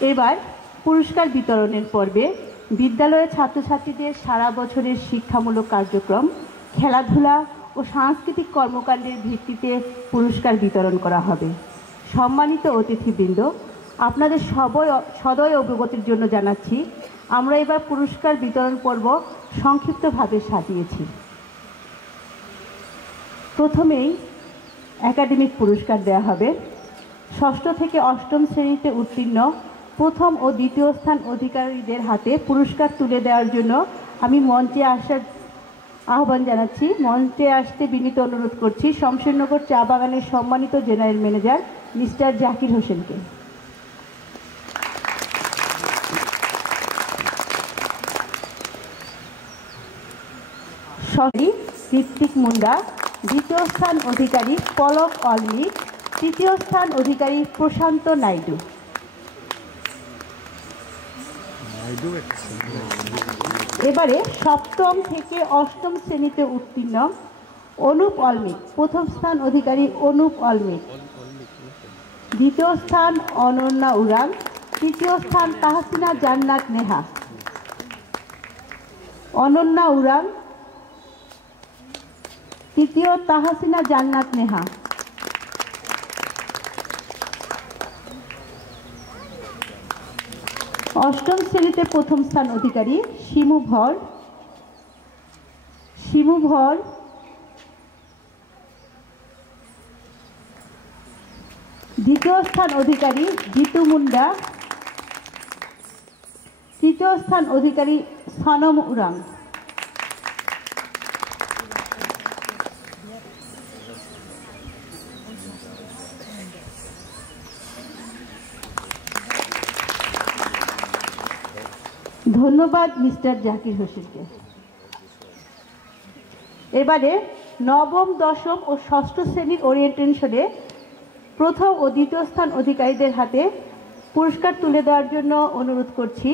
এবার পুরস্কার বিতরণের পর্বে বিদ্যালয়ের ছাত্রছাত্রীদের সারা বছরের শিক্ষামূলক কার্যক্রম, খেলাধুলা ও সাংস্কৃতিক কর্মকাণ্ডের ভিত্তিতে পুরস্কার বিতরণ করা হবে। সম্মানিত অতিথিবৃন্দ, আপনাদের সদয় অবগতির জন্য জানাচ্ছি, আমরা এবার পুরস্কার বিতরণ পর্ব সংক্ষিপ্তভাবে সাজিয়েছি। প্রথমেই একাডেমিক পুরস্কার দেওয়া হবে। ষষ্ঠ থেকে অষ্টম শ্রেণীতে উত্তীর্ণ প্রথম ও দ্বিতীয় স্থান অধিকারীদের হাতে পুরস্কার তুলে দেওয়ার জন্য আমি মঞ্চে আসার আহ্বান জানাচ্ছি। মঞ্চে আসতে বিনীত অনুরোধ করছি শমশেরনগর চা বাগানের সম্মানিত জেনারেল ম্যানেজার মিস্টার জাকির হোসেনকে। ঋত্বিক মুন্ডা, দ্বিতীয় স্থান অধিকারী পলক অলমিক, তৃতীয় স্থান অধিকারী প্রশান্ত নাইডু। এবারে সপ্তম থেকে অষ্টম শ্রেণীতে উত্তীর্ণ অনুপ অলমিক, প্রথম স্থান অধিকারী অনুপ অলমিক, দ্বিতীয় স্থান অনন্যা উরাং, তৃতীয় স্থান তাহসিনা জান্নাত নেহা। অনন্যা উরাং, তৃতীয় তাহসিনা জান্নাত নেহা। অষ্টম শ্রেণীতে প্রথম স্থান অধিকারী শিমু ভর, দ্বিতীয় স্থান অধিকারী জিতু মুন্ডা, তৃতীয় স্থান অধিকারী সনম উরাং। ধন্যবাদ মিস্টার জাকির হোসেনকে। এবারে নবম, দশম ও ষষ্ঠ শ্রেণীর ওরিয়েন্টেশনে প্রথম ও দ্বিতীয় স্থান অধিকারীদের হাতে পুরস্কার তুলে দেওয়ার জন্য অনুরোধ করছি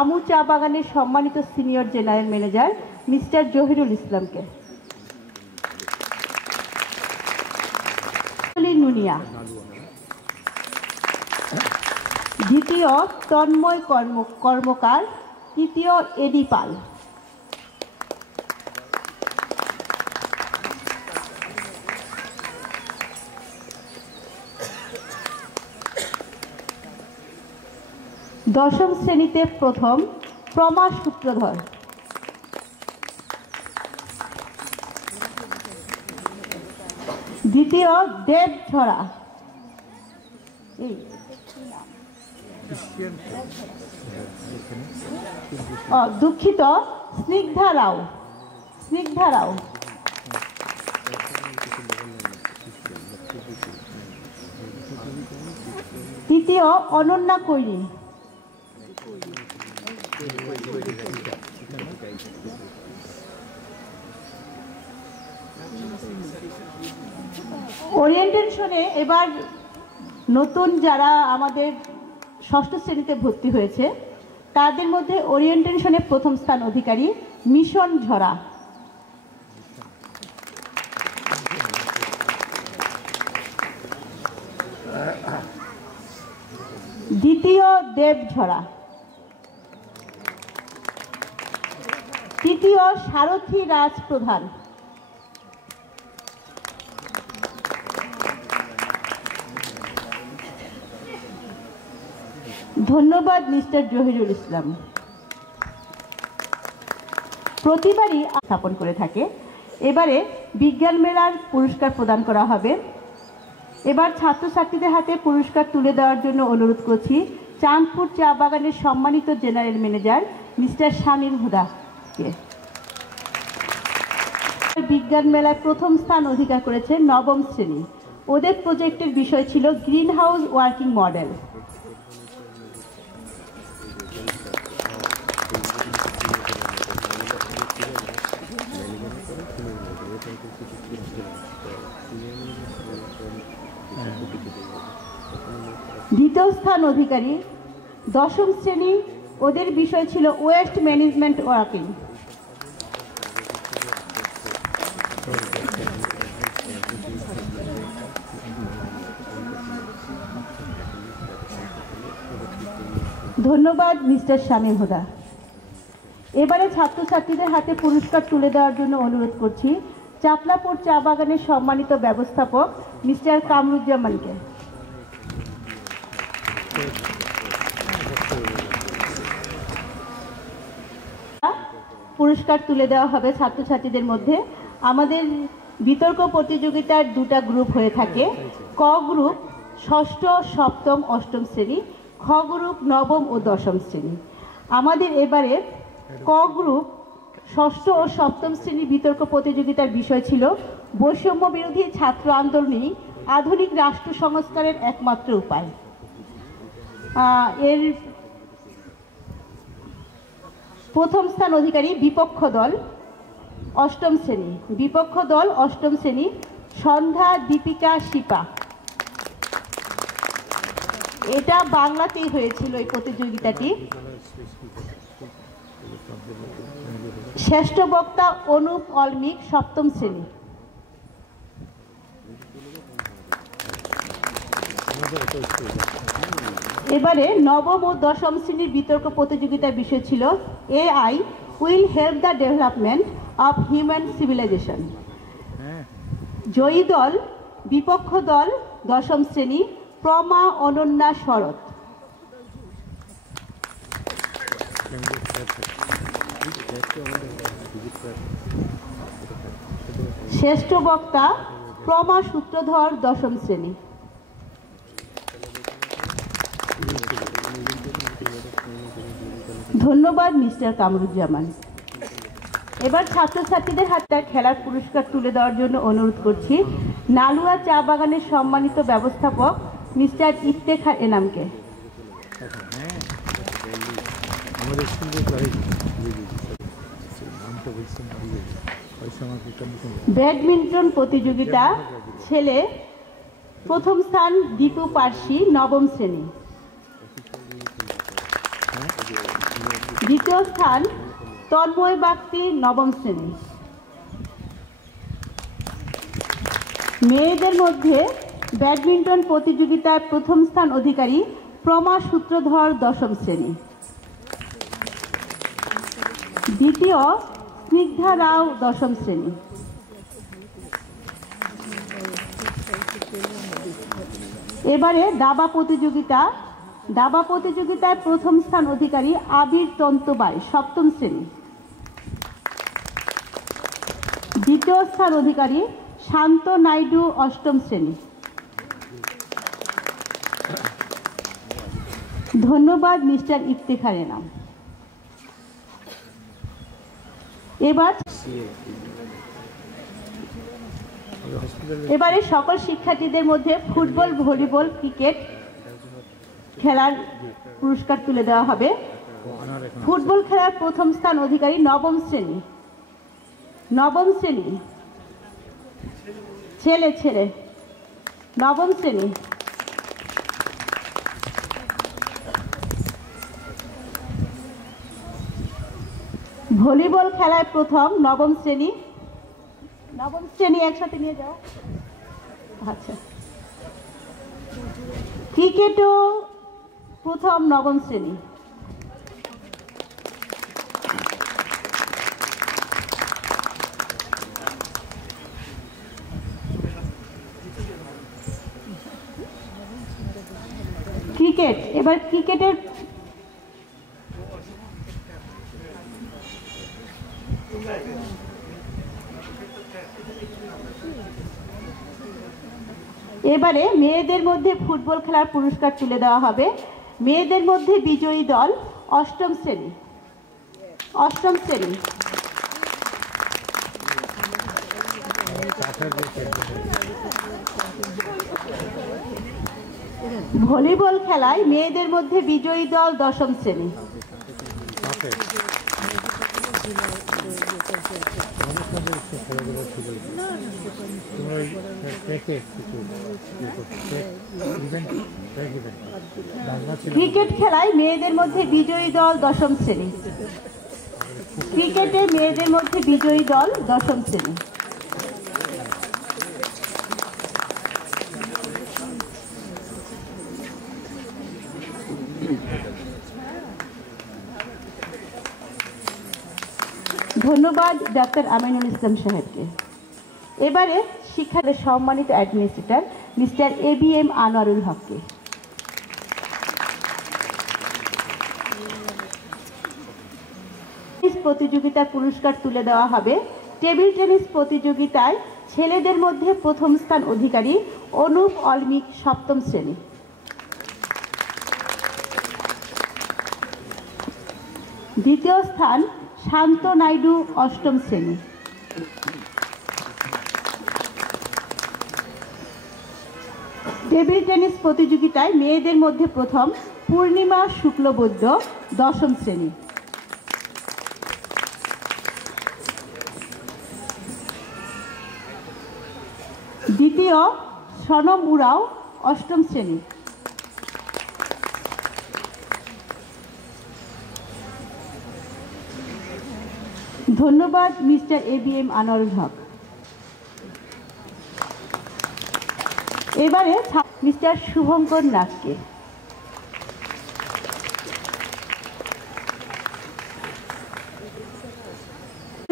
আমু চা বাগানের সম্মানিত senior general manager mister Zahirul ইসলামকে। নুনিয়া, দ্বিতীয় তন্ময় কর্মকার, তৃতীয় এডি পাল। দশম শ্রেণীতে প্রথম প্রমা সূত্রধর, দ্বিতীয় দেব ছড়া, দুঃখিত স্নিগ্ধা রাও, তৃতীয় অনন্যা কৈরি, ওরিয়েন্টেশনে এবার নতুন যারা আমাদের ষষ্ঠ শ্রেণীতে ভর্তি হয়েছে তাদের মধ্যে ওরিয়েন্টেশনে প্রথম স্থান অধিকারী মিশন ঝরা, দ্বিতীয় দেব ঝরা, তৃতীয় সারথী রাজ প্রধান, ধন্যবাদ মিস্টার জহিরুল ইসলাম। প্রতিবারই স্থাপন করে থাকে। এবারে বিজ্ঞান মেলার পুরস্কার প্রদান করা হবে। এবার ছাত্রছাত্রীদের হাতে পুরস্কার তুলে দেওয়ার জন্য অনুরোধ করছি চাঁদপুর চা বাগানের সম্মানিত জেনারেল ম্যানেজার মিস্টার শামীম হুদাকে। বিজ্ঞান মেলায় প্রথম স্থান অধিকার করেছে নবম শ্রেণী। ওদের প্রজেক্টের বিষয় ছিল গ্রিন হাউস ওয়ার্কিং মডেল। দ্বিতীয় স্থান অধিকারী দশম শ্রেণী, ওদের বিষয় ছিল ওয়েস্ট ম্যানেজমেন্ট ওয়ার্কিং। ধন্যবাদ মিস্টার শামীম হুদা। এবারে ছাত্রছাত্রীদের হাতে পুরস্কার তুলে দেওয়ার জন্য অনুরোধ করছি চাপলাপুর চা বাগানের সম্মানিত ব্যবস্থাপক মিস্টার কামরুজ্জামানকে। পুরস্কার তুলে দেওয়া হবে ছাত্রছাত্রীদের মধ্যে। আমাদের বিতর্ক প্রতিযোগিতার দুটা গ্রুপ হয়ে থাকে। ক গ্রুপ ষষ্ঠ, সপ্তম, অষ্টম শ্রেণী, খ গ্রুপ নবম ও দশম শ্রেণী। আমাদের এবারে ক গ্রুপ ষষ্ঠ ও সপ্তম শ্রেণী বিতর্ক প্রতিযোগিতার বিষয় ছিল বৈষম্য বিরোধী ছাত্র আন্দোলনই আধুনিক রাষ্ট্র সংস্কারের একমাত্র উপায়। এর প্রথম স্থান অধিকারী বিপক্ষ দল অষ্টম শ্রেণী, বিপক্ষ দল অষ্টম শ্রেণী সন্ধ্যা দীপিকা শিপা। এটা বাংলাতেই হয়েছিল এই প্রতিযোগিতাটি। শ্রেষ্ঠ বক্তা অনুপ অলমিক সপ্তম শ্রেণী। এবারে নবম ও দশম শ্রেণীর বিতর্ক প্রতিযোগিতার বিষয় ছিল AI will help the development of human civilization. জয়ী দল বিপক্ষ দল দশম শ্রেণী প্রমা অনন্যা শরৎ। শ্রেষ্ঠ বক্তা প্রমা সূত্রধর দশম শ্রেণী। ধন্যবাদ মিস্টার কামরুজ্জামান। এবার ছাত্রছাত্রীদের হাতে খেলার পুরস্কার তুলে দেওয়ার জন্য অনুরোধ করছি নালুয়া চা বাগানের সম্মানিত ব্যবস্থাপক মিস্টার ইফতেখার এনামকে। ব্যাডমিন্টন প্রতিযোগিতা ছেলে প্রথম স্থান দীপু পার্সি নবম শ্রেণী, দ্বিতীয় স্থান তন্ময় বাগতি নবম শ্রেণী। মেয়েদের মধ্যে ব্যাডমিন্টন প্রতিযোগিতায় প্রথম স্থান অধিকারী প্রমা সূত্রধর দশম শ্রেণী, দ্বিতীয় স্নিগ্ধা রাও দশম শ্রেণী। এবারে দাবা প্রতিযোগিতা, দাবা প্রতিযোগিতায় প্রথম স্থান অধিকারী আবির তন্তবাই সপ্তম শ্রেণী, দ্বিতীয় স্থান অধিকারী শান্ত নাইডু অষ্টম শ্রেণী। ধন্যবাদ মিস্টার ইফতেখার এনাম। এবারে সকল শিক্ষার্থীদের মধ্যে ফুটবল, ভলিবল, ক্রিকেট খেলার পুরস্কার তুলে দেওয়া হবে। ফুটবল খেলার প্রথম স্থান অধিকারী নবম শ্রেণী, নবম শ্রেণী ছেলে নবম শ্রেণী। ভলিবল খেলায় প্রথম নবম শ্রেণী, নবম শ্রেণী একসাথে নিয়ে যাও। আচ্ছা, ক্রিকেটও প্রথম নবম শ্রেণী। ক্রিকেট, এবার ক্রিকেটের এবারে মেয়েদের মধ্যে ফুটবল খেলার পুরস্কার তুলে দেওয়া হবে। মেয়েদের মধ্যে বিজয়ী দল অষ্টম শ্রেণী, অষ্টম শ্রেণী। ভলিবল খেলায় মেয়েদের মধ্যে বিজয়ী দল দশম শ্রেণী। ক্রিকেট খেলায় মেয়েদের মধ্যে বিজয়ী দল দশম শ্রেণী। ক্রিকেটে মেয়েদের মধ্যে বিজয়ী দল দশম শ্রেণী। ধন্যবাদ ডক্টর আমিনুল ইসলাম সাহেবকে। এবারে শিক্ষার সম্মানিত অ্যাডমিনিস্ট্রেটর মিস্টার ABM আনোয়ারুল হককে। প্রতিযোগিতার পুরস্কার তুলে দেওয়া হবে। টেবিল টেনিস প্রতিযোগিতায় ছেলেদের মধ্যে প্রথম স্থান অধিকারী অনুপ অলমিক 7ম শ্রেণী। দ্বিতীয় স্থান শান্ত নাইডু 8ম শ্রেণী। টেবিল টেনিস প্রতিযোগিতায় মেয়েদের মধ্যে প্রথম পূর্ণিমা শুক্লবৈদ্য 10ম শ্রেণী। দ্বিতীয় সনম উরাও 8ম শ্রেণী। ধন্যবাদ মিস্টার ABM আনোয়ারুল হক। এবারে মিস্টার শুভঙ্কর নাগকে।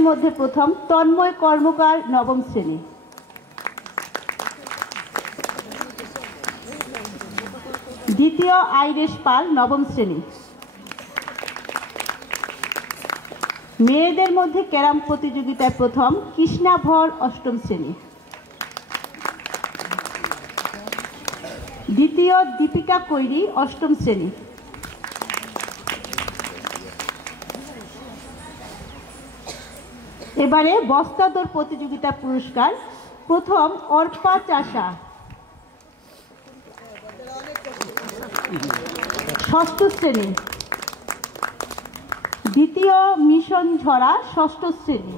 মধ্যে প্রথম তন্ময় কর্মকার 9ম শ্রেণী। দ্বিতীয় আইরেশ পাল 9ম শ্রেণী। মেয়েদের মধ্যে ক্যারাম প্রতিযোগিতায় প্রথম কৃষ্ণা ভর 8ম শ্রেণী। দ্বিতীয় দীপিকা কৈরি 8ম শ্রেণী। এবারে বস্তা দৌড় প্রতিযোগিতা পুরস্কার প্রথম অর্পা চাষা 6ষ্ঠ শ্রেণী। দ্বিতীয় মিশন ঝরা 6ষ্ঠ শ্রেণী।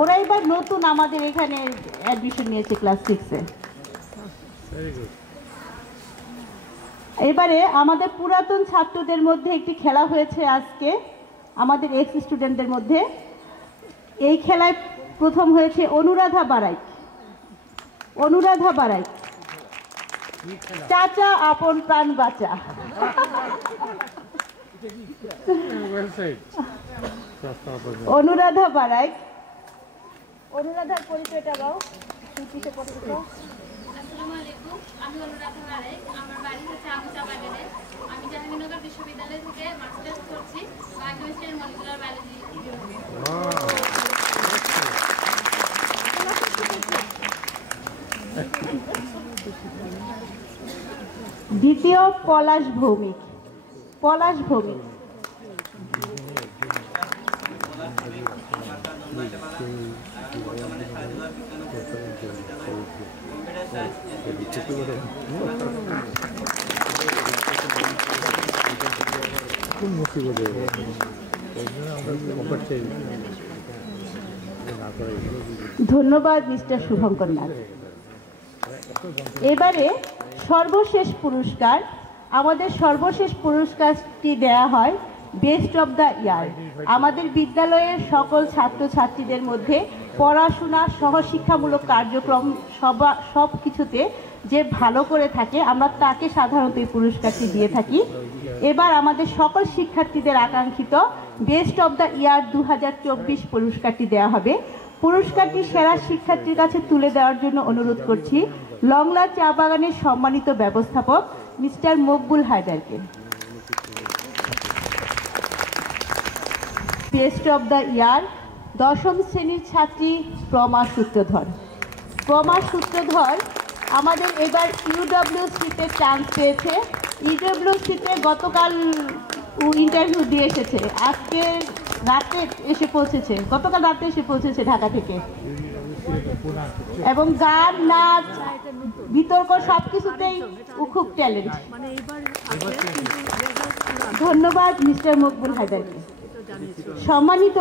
ওরা এবার নতুন আমাদের এখানে অ্যাডমিশন নিয়েছে ক্লাস 6-এ। এবারে আমাদের পুরাতন ছাত্রদের মধ্যে একটি খেলা হয়েছে আজকে আমাদের এক্স স্টুডেন্টদের মধ্যে। এই খেলায় প্রথম হয়েছে অনুরাধা বারাই। অনুরাধা বারাই চাচা আপন প্রাণ বাঁচা। অনুরাধা বারাই। অনুরাধার পরিচয়টা দাও। আসসালামু আলাইকুম, আমি অনুরাধা বারাই। আমার বাড়ি হচ্ছে আমুচাবাগানে। আমি জাহাঙ্গীরনগর বিশ্ববিদ্যালয় থেকে মাস্টার্স করছি বায়োকেমিস্ট্রি এন্ড মলিকুলার বায়োলজি বিভাগে। দ্বিতীয় পলাশ ভৌমিক। পলাশ ভৌমিক। ধন্যবাদ মিস্টার শুভঙ্কর নাগ। এবারে সর্বশেষ পুরস্কার, আমাদের সর্বশেষ পুরস্কারটি দেয়া হয় বেস্ট অব দ্য ইয়ার। আমাদের বিদ্যালয়ের সকল ছাত্রছাত্রীদের মধ্যে পড়াশোনা সহশিক্ষামূলক কার্যক্রম সব কিছুতে যে ভালো করে থাকে আমরা তাকে সাধারণত এই পুরস্কারটি দিয়ে থাকি। এবার আমাদের সকল শিক্ষার্থীদের আকাঙ্ক্ষিত বেস্ট অব দ্য ইয়ার 2024 পুরস্কারটি দেওয়া হবে। পুরস্কারটি সেরা শিক্ষার্থীর কাছে তুলে দেওয়ার জন্য অনুরোধ করছি লংলা চা বাগানের সম্মানিত ব্যবস্থাপক মিস্টার মকবুল হায়দারকে। বেস্ট অব দ্য ইয়ার 10ম শ্রেণীর ছাত্রী প্রমা সূত্রধর। প্রমা সূত্রধর আমাদের এবার UWC-তে চান্স পেয়েছে। UWC-তে গতকাল ইন্টারভিউ দিয়ে এসেছে, আজকে রাতে এসে পৌঁছেছে, গতকাল রাতে এসে পৌঁছেছে ঢাকা থেকে। এবং গান, নাচ, বিতর্ক সবকিছুতেই খুব ট্যালেন্ট। ধন্যবাদ মিস্টার মকবুল হায়দারকে। সম্মানিত